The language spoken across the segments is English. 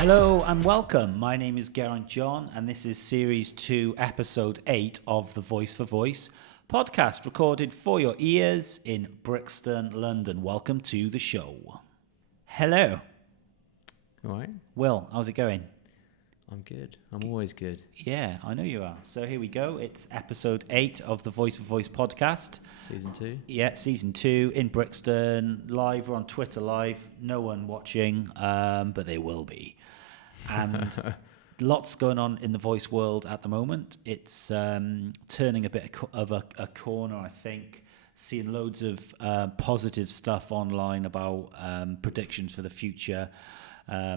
Hello and welcome. My name is Geraint John, and this is Series 2, Episode 8 of the Voice for Voice podcast, recorded for your ears in Brixton, London. Welcome to the show. Hello. All right. Will, how's it going? I'm good. I'm always good. Yeah, I know you are. So here we go. It's Episode 8 of the Voice for Voice podcast. Season 2? Yeah, Season 2 in Brixton. Live, we're on Twitter Live. No one watching, but they will be. And lots going on in the voice world at the moment. It's turning a bit of a corner, I think. Seeing loads of positive stuff online about predictions for the future.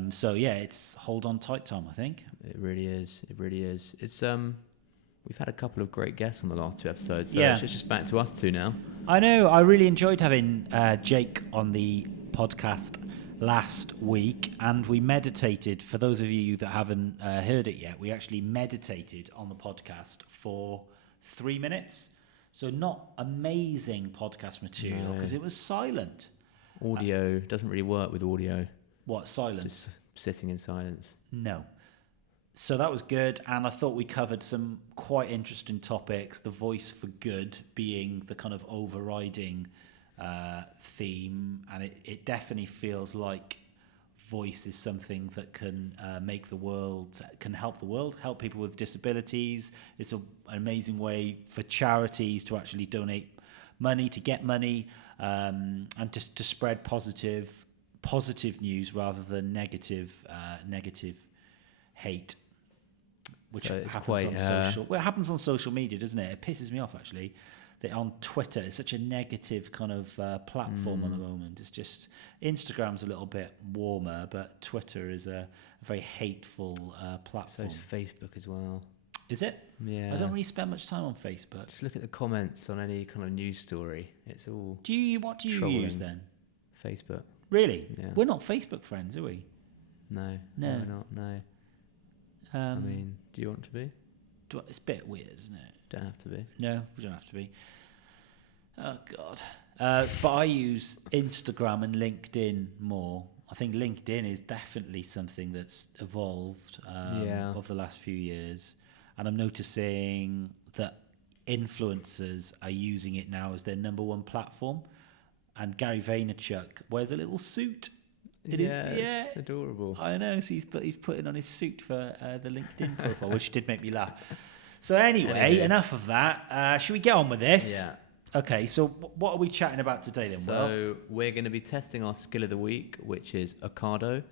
So yeah, it's hold on tight, Tom, I think. It really is. It really is. It's we've had a couple of great guests on the last 2 episodes, so yeah. It's just back to us 2 now. I know. I really enjoyed having Jake on the podcast last week, and we meditated. For those of you that haven't heard it yet, we actually meditated on the podcast for 3 minutes. So not amazing podcast material because it was silent. Audio doesn't really work with audio. What, silence? Just sitting in silence. No. So that was good, and I thought we covered some quite interesting topics. The voice for good being the kind of overriding theme, and it definitely feels like voice is something that can make the world, can help the world, help people with disabilities. It's an amazing way for charities to actually donate money, to get money, and just to spread positive news rather than negative hate, which so happens on social. Well, it happens on social media, doesn't it? It pisses me off actually. That on Twitter, it's such a negative kind of platform at the moment. It's just Instagram's a little bit warmer, but Twitter is a very hateful platform. So is Facebook as well. Is it? Yeah. I don't really spend much time on Facebook. Just look at the comments on any kind of news story. It's all. What do you use then? Facebook. Really? Yeah. We're not Facebook friends, are we? No. No. We're not. No. I mean, do you want to be? It's a bit weird, isn't it? Don't have to be. No, we don't have to be. Oh, God. But I use Instagram and LinkedIn more. I think LinkedIn is definitely something that's evolved over the last few years. And I'm noticing that influencers are using it now as their number one platform. And Gary Vaynerchuk wears a little suit. It's adorable. I know. So he's putting on his suit for the LinkedIn profile, which did make me laugh. So anyway, enough of that. Should we get on with this? Yeah. Okay, so what are we chatting about today then, Will? So we're going to be testing our skill of the week, which is OCado.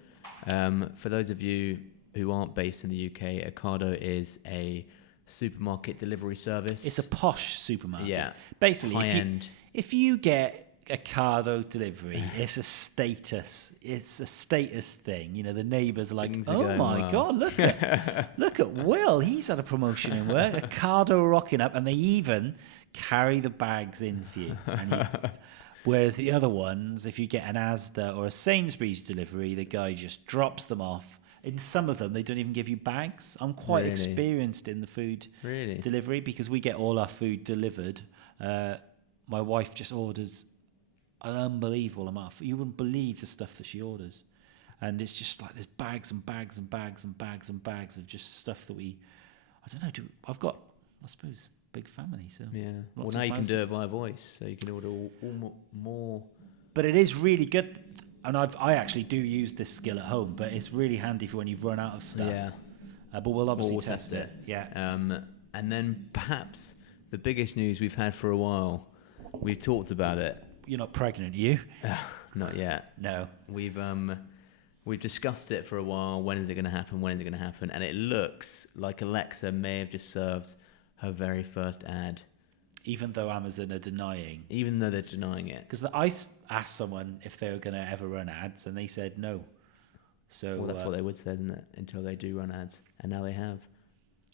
For those of you who aren't based in the UK, OCado is a supermarket delivery service. It's a posh supermarket. Yeah. Basically, high-end. If you get Ocado delivery, it's a status thing. You know, the neighbours are like, oh my God, look at Will, he's had a promotion in work. Ocado rocking up, and they even carry the bags in for you. Whereas the other ones, if you get an Asda or a Sainsbury's delivery, the guy just drops them off. In some of them, they don't even give you bags. I'm quite experienced in the food delivery because we get all our food delivered. My wife just orders an unbelievable amount. You wouldn't believe the stuff that she orders. And it's just like there's bags and bags and bags and bags and bags of just stuff that I don't know, I've got, I suppose, big family. So yeah. Well, now you can do it via voice, so you can order all more. But it is really good. And I actually do use this skill at home, but it's really handy for when you've run out of stuff. Yeah. But we'll obviously test it. Yeah. And then perhaps the biggest news we've had for a while, we've talked about it. You're not pregnant, are you? Not yet. No. We've discussed it for a while. When is it going to happen? When is it going to happen? And it looks like Alexa may have just served her very first ad. Even though Amazon are denying. Even though they're denying it. Because I asked someone if they were going to ever run ads, and they said no. So well, that's what they would say, isn't it? Until they do run ads, and now they have.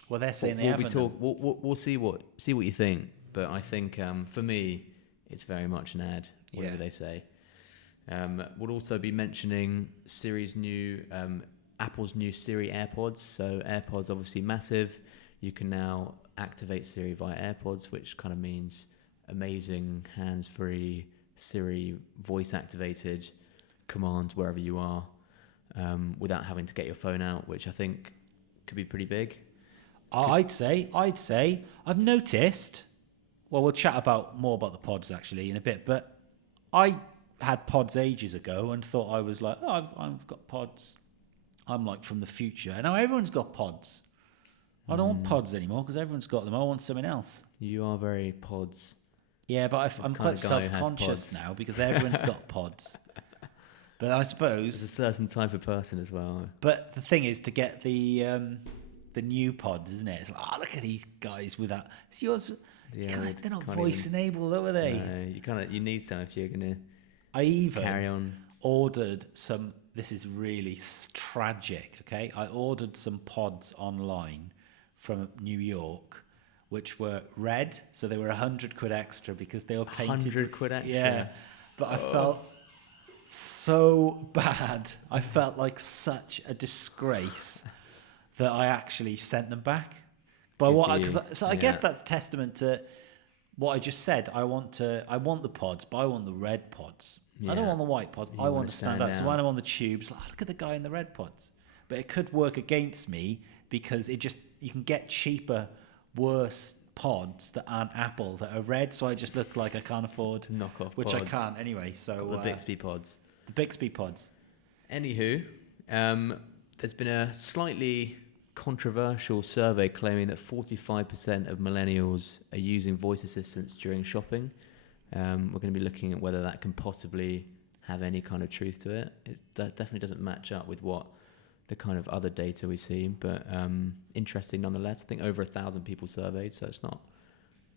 Well, they're saying they haven't. We'll see what you think. But I think for me, it's very much an ad, whatever they say. We'll also be mentioning Apple's new Siri AirPods. So AirPods obviously massive. You can now activate Siri via AirPods, which kind of means amazing hands-free Siri voice-activated commands wherever you are. without having to get your phone out, which I think could be pretty big. I'd say, I've noticed, well, we'll chat more about the pods actually in a bit, but I had pods ages ago and thought I was like, oh, I've got pods. I'm like from the future. And now everyone's got pods. I don't want pods anymore because everyone's got them. I want something else. You are very pods. Yeah, but I'm quite self-conscious now because everyone's got pods. But I suppose... There's a certain type of person as well. But the thing is to get the new pods, isn't it? It's like, oh, look at these guys with that. It's yours. Yeah, they're not voice-enabled, though, are they? No, you need some if you're going to carry on. Ordered some... This is really tragic, okay? I ordered some pods online from New York, which were red, so they were 100 quid extra because they were painted. 100 quid extra? Yeah, but I felt so bad. I felt like such a disgrace that I actually sent them back. But I guess that's testament to what I just said. I want the pods, but I want the red pods. Yeah. I don't want the white pods. I want to stand out. So when I'm on the tubes, like, look at the guy in the red pods. But it could work against me because you can get cheaper, worse pods that aren't Apple that are red. So I just look like I can't afford knockoff, which pods. I can't anyway. So the Bixby pods. The Bixby pods. Anywho, there's been a slightly controversial survey claiming that 45% of millennials are using voice assistants during shopping. We're going to be looking at whether that can possibly have any kind of truth to it. It definitely doesn't match up with what the kind of other data we see, but interesting nonetheless. I think over 1,000 people surveyed, so it's not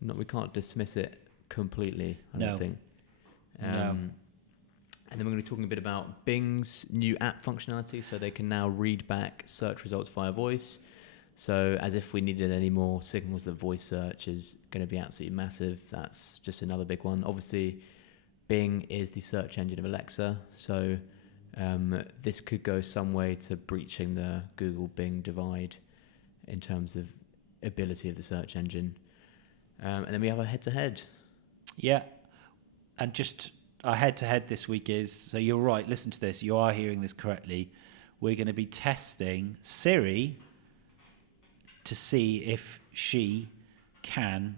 we can't dismiss it completely, I don't think. No. And then we're going to be talking a bit about Bing's new app functionality, so they can now read back search results via voice. So as if we needed any more signals that voice search is going to be absolutely massive. That's just another big one. Obviously, Bing is the search engine of Alexa, so this could go some way to breaching the Google-Bing divide in terms of ability of the search engine. And then we have a head-to-head. Yeah, and just our head-to-head this week is, so you're right, listen to this, you are hearing this correctly. We're going to be testing Siri to see if she can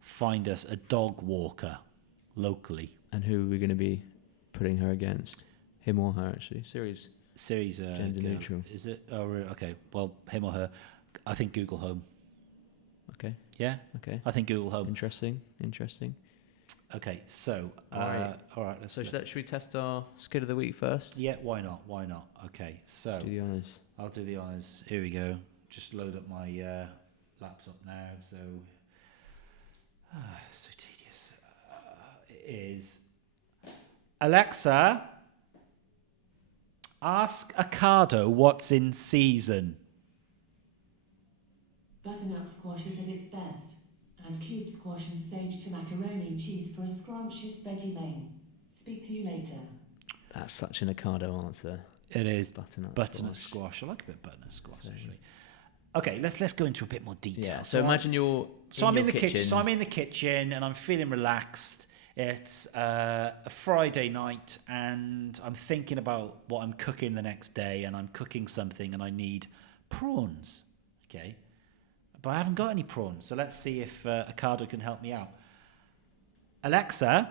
find us a dog walker locally. And who are we going to be putting her against? Him or her, actually? Siri's gender neutral. Is it? Oh, okay. Well, him or her. I think Google Home. Okay. Yeah? Okay. I think Google Home. Interesting. Okay, so... all right. So should we test our skill of the week first? Yeah, why not? Okay, so... Do the honours. I'll do the honours. Here we go. Just load up my laptop now, so... so tedious. It is... Alexa, ask OCado what's in season. Butternut squash is at its best. Add cube squash and sage to macaroni cheese for a scrumptious veggie main. Speak to you later. That's such an OCado answer. It is. Butternut squash. I like a bit of butternut squash, actually. Okay, let's go into a bit more detail. Yeah, so imagine you're I'm in the kitchen. So I'm in the kitchen and I'm feeling relaxed. It's a Friday night and I'm thinking about what I'm cooking the next day, and I'm cooking something and I need prawns. Okay, but I haven't got any prawns, so let's see if OCado can help me out. Alexa,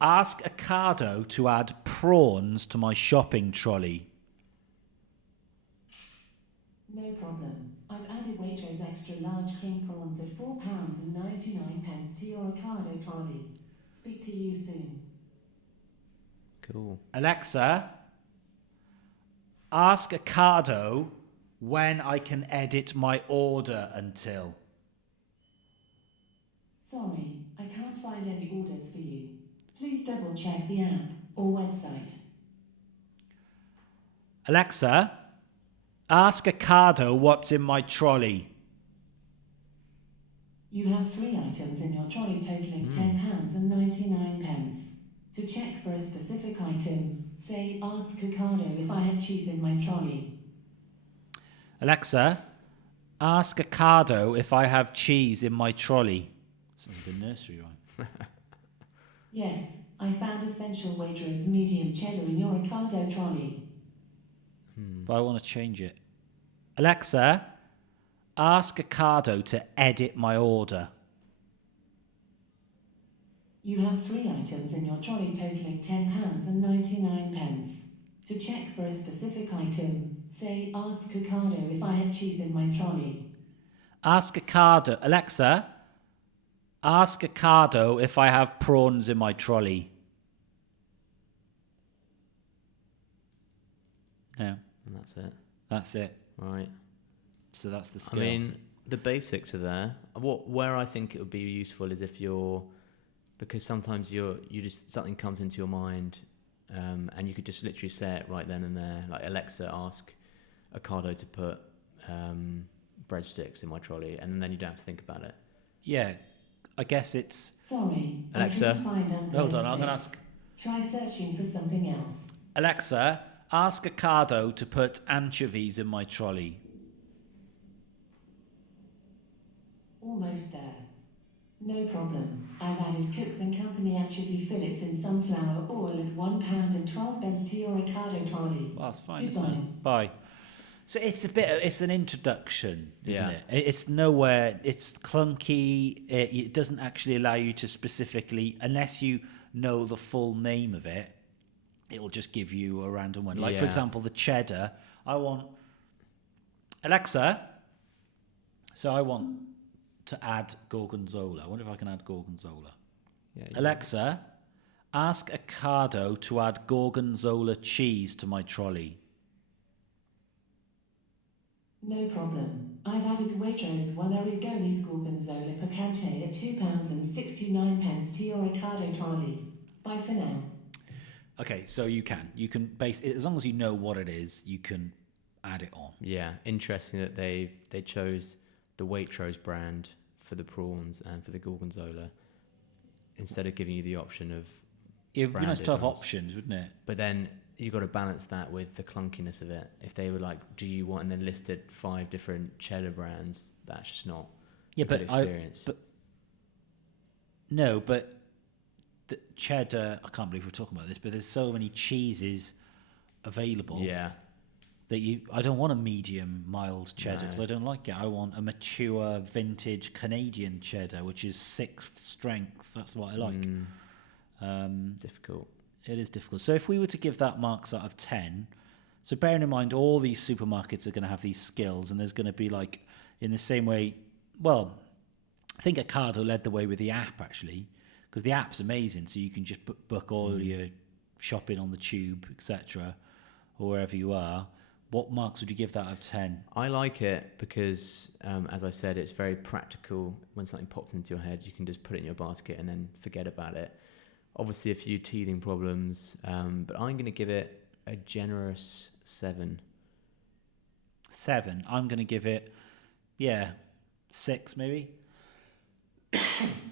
ask OCado to add prawns to my shopping trolley. No problem. I've added Waitrose extra large king prawns at £4.99 to your OCado trolley. Speak to you soon. Cool. Alexa, ask OCado when I can edit my order until. Sorry, I can't find any orders for you. Please double check the app or website. Alexa, ask OCado what's in my trolley. You have 3 items in your trolley totaling £10.99. To check for a specific item, say ask OCado if I have cheese in my trolley. Alexa, ask OCado if I have cheese in my trolley. Sounds like a nursery rhyme. Yes, I found essential Waitrose medium cheddar in your OCado trolley. but I want to change it. Alexa, ask OCado to edit my order. You have 3 items in your trolley totaling £10.99. To check for a specific item, say, ask OCado if I have cheese in my trolley. Ask OCado. Alexa, ask OCado if I have prawns in my trolley. Yeah. And that's it. That's it. Right. So that's the skill. I mean, the basics are there. Where I think it would be useful is if you're, because sometimes you just, something comes into your mind, and you could just literally say it right then and there. Like, Alexa, ask OCado to put breadsticks in my trolley, and then you don't have to think about it. Yeah, I guess it's... Sorry, Alexa. I couldn't find unbreadsticks. Hold on, I'm going to ask... Try searching for something else. Alexa, ask OCado to put anchovies in my trolley. Almost there. No problem. I've added Cooks and Company anchovy fillets in sunflower oil at £1.12 to your OCado trolley. Well, that's fine, Goodbye. isn't it? Bye. So it's it's an introduction, isn't Yeah. it? It's nowhere, it's clunky. It doesn't actually allow you to specifically, unless you know the full name of it, it'll just give you a random one. Like, for Yeah. example, the cheddar. I want, Alexa, so I want to add gorgonzola. I wonder if I can add gorgonzola. Yeah, Alexa, ask OCado to add gorgonzola cheese to my trolley. No problem. I've added Waitrose 1 Origonis Gorgonzola Picante at £2.69 to your OCado trolley. Bye for now. Okay, so you can base it, as long as you know what it is, you can add it on. Yeah, interesting that they chose the Waitrose brand for the prawns and for the gorgonzola instead of giving you the option of. It'd be nice to have branded ones. options, wouldn't it? But then you got to balance that with the clunkiness of it. If they were like, "Do you want?" and then listed 5 different cheddar brands, that's just not Yeah, a good but experience. but the cheddar. I can't believe we're talking about this, but there's so many cheeses available. Yeah, That I don't want a medium mild cheddar because No. I don't like it. I want a mature vintage Canadian cheddar, which is 6th strength. That's what I like. difficult. It is difficult. So if we were to give that marks out of 10, so bearing in mind all these supermarkets are going to have these skills, and there's going to be like, in the same way, well, I think OCado led the way with the app actually, because the app's amazing. So you can just book all your shopping on the tube, etc., or wherever you are. What marks would you give that out of 10? I like it because, as I said, it's very practical. When something pops into your head, you can just put it in your basket and then forget about it. Obviously, a few teething problems, but I'm going to give it a generous 7. 7. I'm going to give it, 6 maybe.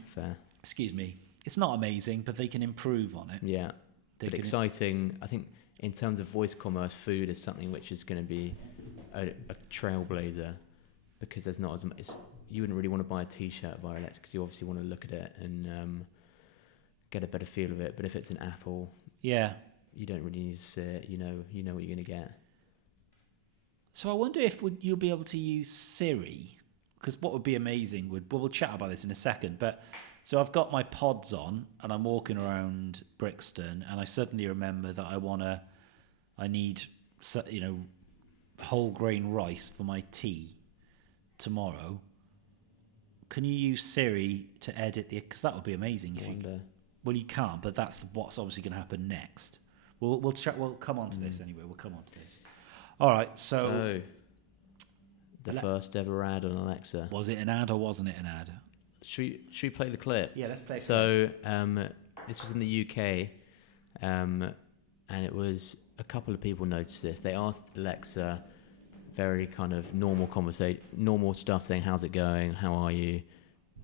Fair. Excuse me. It's not amazing, but they can improve on it. Yeah. They But can- exciting. I think in terms of voice commerce, food is something which is going to be a trailblazer because there's not as much. You wouldn't really want to buy a T-shirt via Alexa because you obviously want to look at it and get a better feel of it. But if it's an Apple, Yeah. you don't really need to see it. You know what you're going to get. So I wonder if you'll be able to use Siri, because what would be amazing we'll chat about this in a second, but so I've got my pods on and I'm walking around Brixton and I suddenly remember that I need whole grain rice for my tea tomorrow. Can you use Siri to edit because that would be amazing if you Wonder. well you can't, but that's what's obviously going to happen next. We'll come on to this anyway. We'll come on to this. All right, so the first ever ad on Alexa. was it an ad or wasn't it an ad? Should we play the clip? Yeah, let's play. So this was in the UK, and it was a couple of people noticed this. They asked Alexa very kind of normal stuff, saying, "How's it going? How are you?"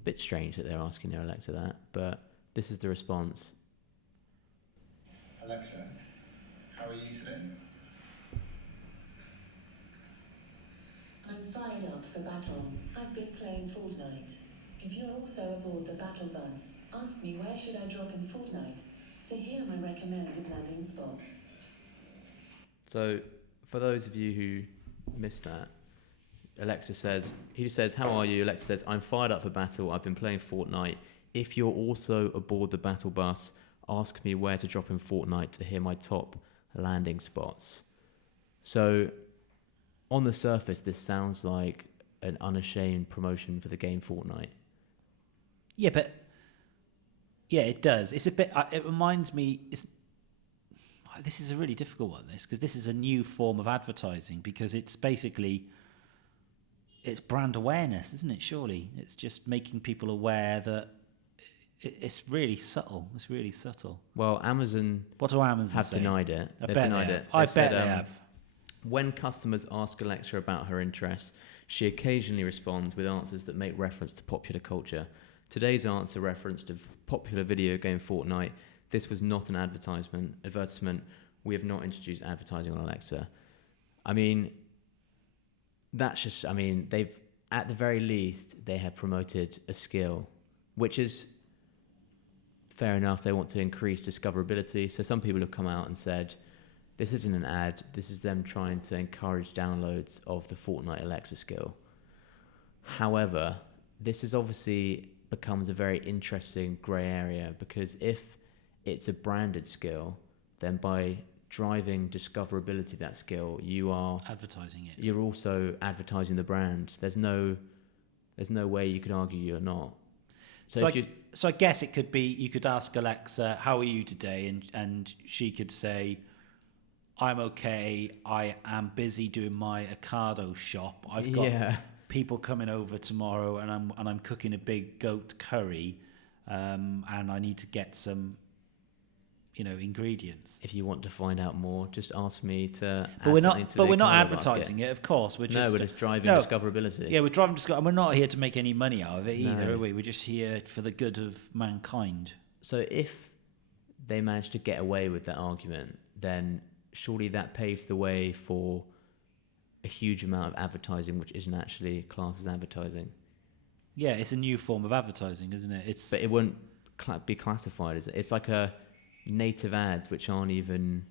Bit strange that they're asking their Alexa that, but this is the response. Alexa, how are you today? I'm fired up for battle. I've been playing Fortnite. If you're also aboard the battle bus, ask me where should I drop in Fortnite to hear my recommended landing spots. So for those of you who missed that, he just says, how are you? Alexa says, I'm fired up for battle. I've been playing Fortnite. If you're also aboard the battle bus, ask me where to drop in Fortnite to hear my top landing spots. So on the surface, this sounds like an unashamed promotion for the game Fortnite. Yeah, but it does. It's a bit. It reminds me. This is a really difficult one. Because this is a new form of advertising. Because it's basically it's brand awareness, isn't it? Surely it's just making people aware that it's really subtle. It's really subtle. Well, Amazon. What do Amazon have say? denied it? They've denied it. I bet they have. When customers ask Alexa about her interests, she occasionally responds with answers that make reference to popular culture. Today's answer referenced a popular video game Fortnite. This was not an advertisement. We have not introduced advertising on Alexa. I mean, they've, at the very least, they have promoted a skill, which is fair enough. They want to increase discoverability. So some people have come out and said, this isn't an ad, this is them trying to encourage downloads of the Fortnite Alexa skill. However, this is obviously becomes a very interesting grey area, because if it's a branded skill, then by driving discoverability of that skill, you are advertising it. You're also advertising the brand. There's no way you could argue you're not. So I guess it could be, you could ask Alexa, how are you today? And she could say, I'm okay. I am busy doing my OCado shop. I've got people coming over tomorrow, and I'm cooking a big goat curry, and I need to get some, ingredients. If you want to find out more, just ask me to. But we're not advertising it, of course. We're just driving discoverability. Yeah, we're driving discoverability, and we're not here to make any money out of it either, are we? We're just here for the good of mankind. So if they manage to get away with that argument, then surely that paves the way for a huge amount of advertising, which isn't actually classed as advertising. Yeah, it's a new form of advertising, isn't it? But it wouldn't be classified as it's like a native ads, which aren't even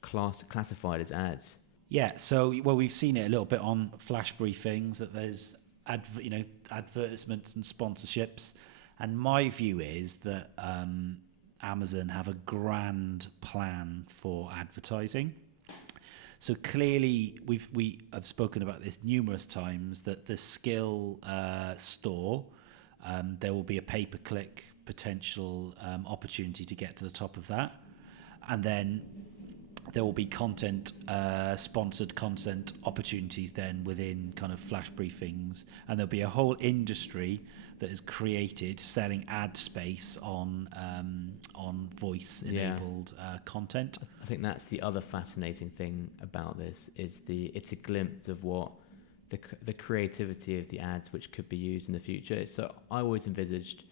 classified as ads. Yeah, so we've seen it a little bit on flash briefings that there's advertisements and sponsorships, and my view is that Amazon have a grand plan for advertising. So clearly, we have spoken about this numerous times, that the skill store, there will be a pay-per-click potential opportunity to get to the top of that. And then there will be sponsored content opportunities then within kind of flash briefings. And there'll be a whole industry that is created selling ad space on voice-enabled content. I think that's the other fascinating thing about this, is it's a glimpse of what the creativity of the ads which could be used in the future. So I always envisaged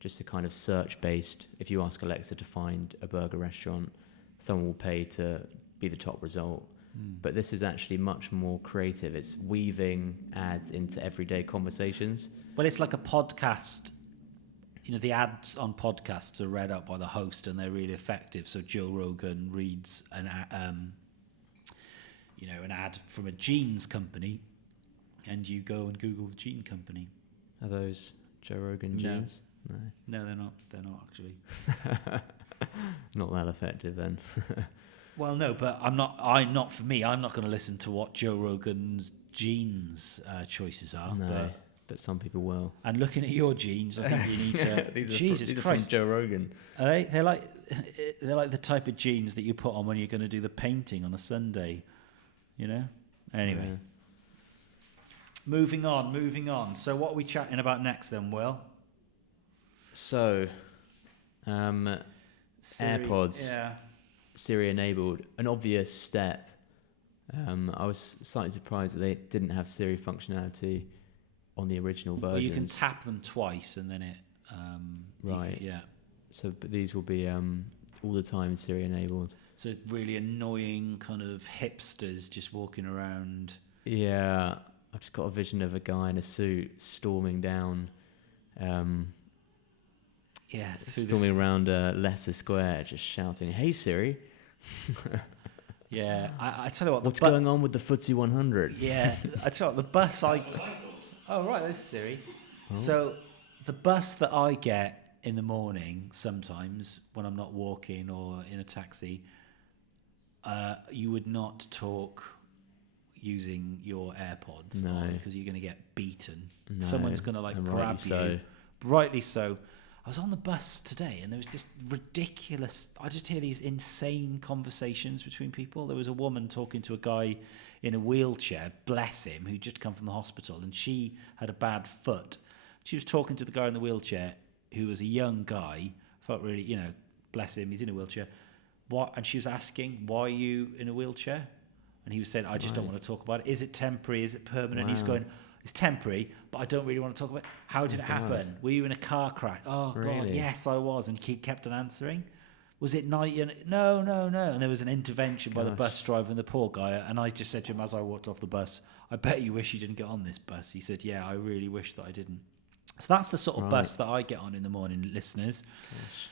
just a kind of search-based, if you ask Alexa to find a burger restaurant, someone will pay to be the top result. But this is actually much more creative. It's weaving ads into everyday conversations. Well, it's like a podcast. The ads on podcasts are read out by the host, and they're really effective. So Joe Rogan reads an ad from a jeans company, and you go and Google the jean company. Are those Joe Rogan jeans? No, they're not. They're not actually. Not that effective then. Well, no, but I'm not. For me, I'm not going to listen to what Joe Rogan's jeans choices are. No, but some people will. And looking at your jeans, I think you need to. Jesus Christ, from Joe Rogan. Are they? They're like the type of jeans that you put on when you're going to do the painting on a Sunday. Anyway. Yeah. Moving on. So what are we chatting about next then, Will? So, Siri, AirPods. Yeah. Siri enabled, an obvious step. I was slightly surprised that they didn't have Siri functionality on the original version. Well, you can tap them twice and then it. Right. Yeah. So, but these will be all the time Siri enabled. So really annoying kind of hipsters just walking around. Yeah, I've just got a vision of a guy in a suit storming down. Storming around Leicester Square, just shouting, "Hey Siri!" Yeah, I tell you what. What's going on with the FTSE 100? Yeah, I tell you what, the bus I. Oh right, there's Siri. Oh. So the bus that I get in the morning, sometimes when I'm not walking or in a taxi, you would not talk using your AirPods on because you're going to get beaten. No, Someone's going to like grab you. So. Rightly so. I was on the bus today and there was this ridiculous, I just hear these insane conversations between people. There was a woman talking to a guy in a wheelchair, bless him, who'd just come from the hospital, and she had a bad foot. She was talking to the guy in the wheelchair, who was a young guy, felt really, bless him, he's in a wheelchair. What? And she was asking, why are you in a wheelchair? And he was saying, I just don't want to talk about it. Is it temporary? Is it permanent? Wow. He's going, it's temporary, but I don't really want to talk about it. How did it happen? Were you in a car crash? Oh, God, Really? yes, I was. And he kept on answering. Was it night? No. And there was an intervention by the bus driver and the poor guy. And I just said to him as I walked off the bus, I bet you wish you didn't get on this bus. He said, yeah, I really wish that I didn't. So that's the sort of bus that I get on in the morning, listeners. Gosh.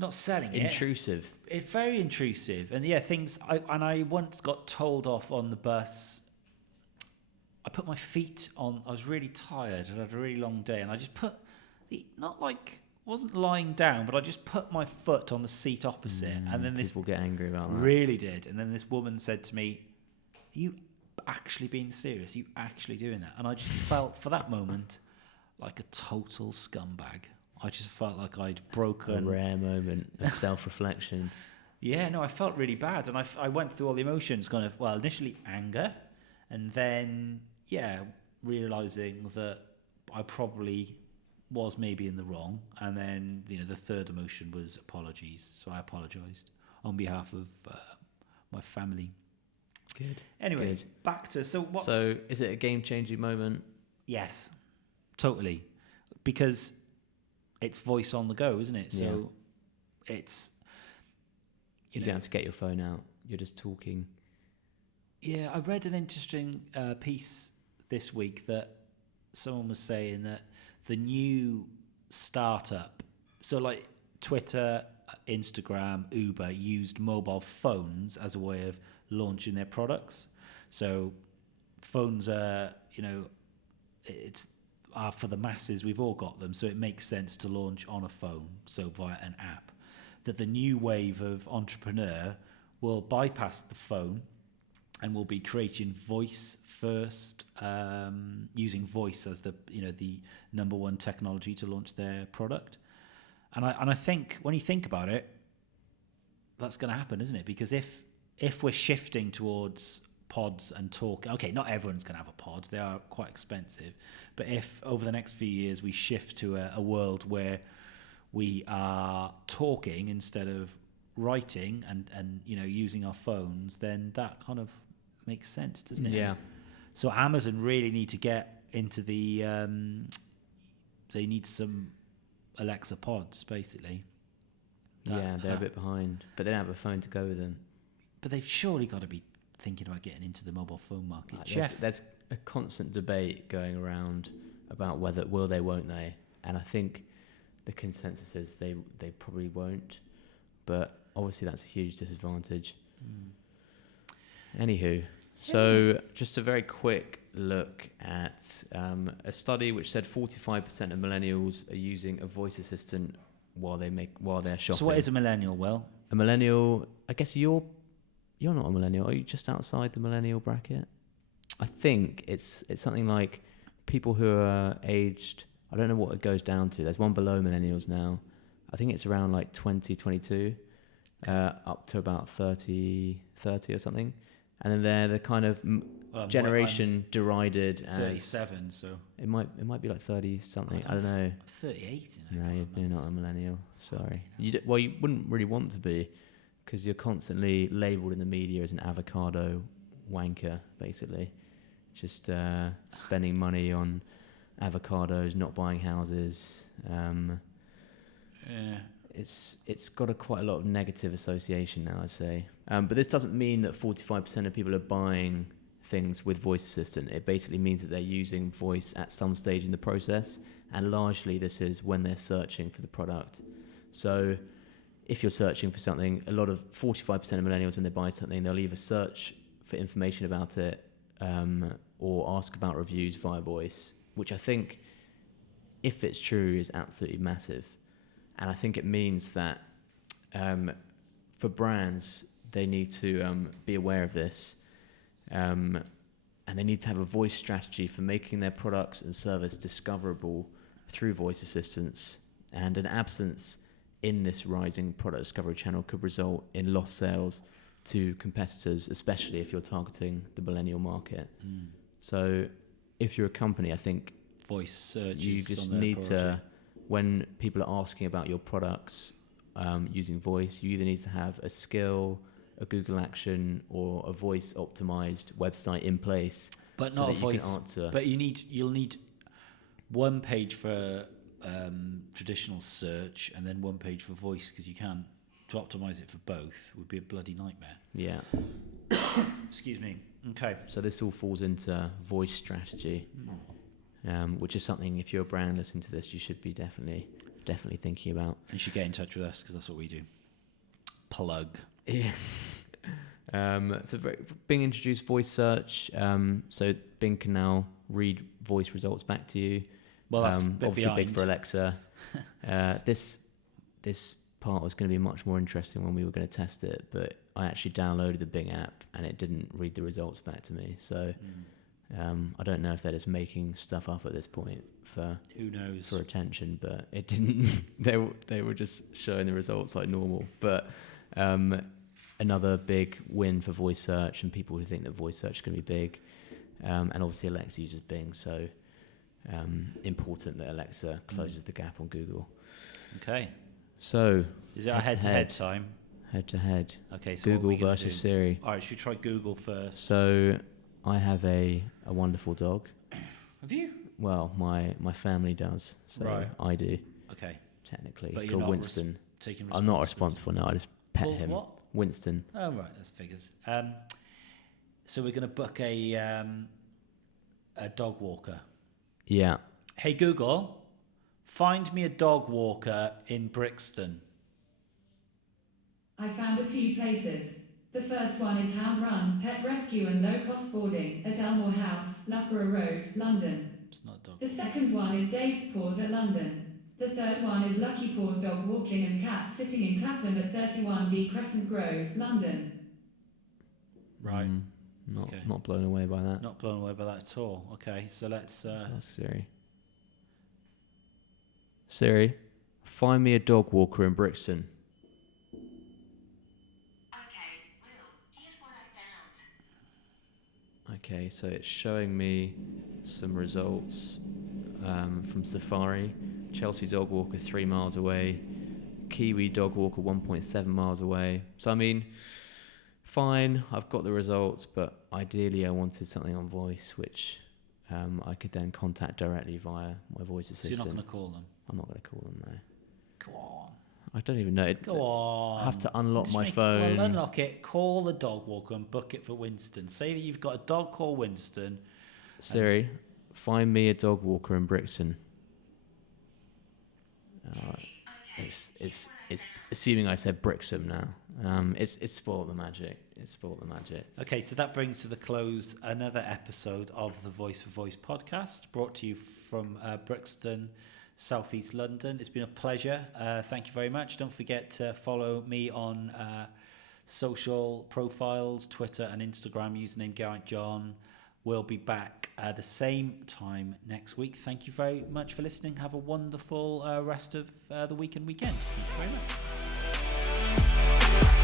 Not selling it. Intrusive. It's very intrusive. And yeah, I once got told off on the bus. I put my feet on, I was really tired, I had a really long day, and I just put wasn't lying down, but I just put my foot on the seat opposite, and then this people get angry about that. Really did. And then this woman said to me, are you actually being serious? Are you actually doing that? And I just felt for that moment like a total scumbag. I just felt like I'd broken. A rare moment of self-reflection. Yeah, no, I felt really bad, and I went through all the emotions, kind of, well, initially anger, and then, realising that I probably was maybe in the wrong, and then, the third emotion was apologies, so I apologised on behalf of my family. Good. Anyway, Good. back to, so is it a game-changing moment? Yes, totally, because it's voice on the go, isn't it? So it's... You don't have to get your phone out. You're just talking. Yeah, I read an interesting piece this week that someone was saying that the new startup, so like Twitter, Instagram, Uber, used mobile phones as a way of launching their products. So phones are, it's for the masses, we've all got them, so it makes sense to launch on a phone, so via an app. That the new wave of entrepreneur will bypass the phone and will be creating voice first, using voice as the number one technology to launch their product. And I think when you think about it, that's going to happen, isn't it? Because if we're shifting towards pods and talk, okay, not everyone's going to have a pod; they are quite expensive. But if over the next few years we shift to a world where we are talking instead of writing and using our phones, then that kind of makes sense, doesn't it? Yeah. So Amazon really need to get into the they need some Alexa pods, basically. They're a bit behind, but they don't have a phone to go with them. But they've surely got to be thinking about getting into the mobile phone market. There's a constant debate going around about whether will they, won't they, and I think the consensus is they probably won't, but obviously that's a huge disadvantage. Anywho, so just a very quick look at a study which said 45% of millennials are using a voice assistant while they're shopping. So what is a millennial, Will? A millennial, I guess you're not a millennial. Are you just outside the millennial bracket? I think it's something like people who are aged, I don't know what it goes down to. There's one below millennials now. I think it's around like 20, 22, up to about 30 or something. And then they're the kind of generation derided as 37, so it might be like 30 something. I don't know. 38. No, you're not a millennial. Sorry. You wouldn't really want to be, because you're constantly labelled in the media as an avocado wanker, basically. Just spending money on avocados, not buying houses. It's got quite a lot of negative association now, I'd say. But this doesn't mean that 45% of people are buying things with voice assistant. It basically means that they're using voice at some stage in the process, and largely this is when they're searching for the product. So if you're searching for something, 45% of millennials, when they buy something, they'll either search for information about it or ask about reviews via voice, which I think, if it's true, is absolutely massive. And I think it means that for brands, they need to be aware of this, and they need to have a voice strategy for making their products and service discoverable through voice assistants. And an absence in this rising product discovery channel could result in lost sales to competitors, especially if you're targeting the millennial market. So if you're a company, I think voice search, you just need to, when people are asking about your products using voice, you either need to have a skill, a Google action, or a voice optimized website in place, but so not a that voice. you can answer. But you'll need one page for traditional search and then one page for voice, because you can, to optimize it for both would be a bloody nightmare. Yeah. Excuse me. Okay. So this all falls into voice strategy, which is something, if you're a brand listening to this, you should be definitely thinking about. And you should get in touch with us, because that's what we do. Plug. Yeah. So Bing introduced voice search. So Bing can now read voice results back to you. Well, that's obviously big for Alexa. This part was going to be much more interesting when we were going to test it, but I actually downloaded the Bing app and it didn't read the results back to me. So I don't know if they're just making stuff up at this point for who knows for attention, but it didn't. They were just showing the results like normal. But another big win for voice search and people who think that voice search is going to be big. And obviously Alexa uses Bing, so important that Alexa closes the gap on Google. Okay. So is it our head-to-head time? Head-to-head. Okay. So Google versus Siri. All right. Should we try Google first? So I have a wonderful dog. Have you? Well, my family does. So right. I do. Okay. Technically, but it's you're called not Winston. I'm not responsible now. I just pet called him. What? Winston. Oh right, that's figures. So we're going to book a dog walker. Yeah. Hey Google, find me a dog walker in Brixton. I found a few places. The first one is Hound Run, Pet Rescue and Low Cost Boarding at Elmore House, Loughborough Road, London. It's not a dog. The second one is Dave's Paws at London. The third one is Lucky Paws Dog Walking and Cat Sitting in Clapham at 31D Crescent Grove, London. Right. Not blown away by that. Not blown away by that at all. Okay, so let's ask Siri. Siri, find me a dog walker in Brixton. Okay, Will, here's what I found. Okay, so it's showing me some results from Safari. Chelsea dog walker 3 miles away. Kiwi dog walker 1.7 miles away. So I mean, fine, I've got the results, but ideally I wanted something on voice, which I could then contact directly via my voice assistant. So you're not going to call them? I'm not going to call them, no. Go on. I don't even know. Go on. I have to unlock Just my phone. Well, unlock it, call the dog walker and book it for Winston. Say that you've got a dog called Winston. Siri, find me a dog walker in Brixton. It's assuming I said Brixham now. It's spoiled the magic. Okay, so that brings to the close another episode of the Voice for Voice podcast, brought to you from Brixton, South East London. It's been a pleasure. Thank you very much. Don't forget to follow me on social profiles, Twitter and Instagram, username Geraint John. We'll be back at the same time next week. Thank you very much for listening. Have a wonderful rest of the week and weekend. Thank you very much.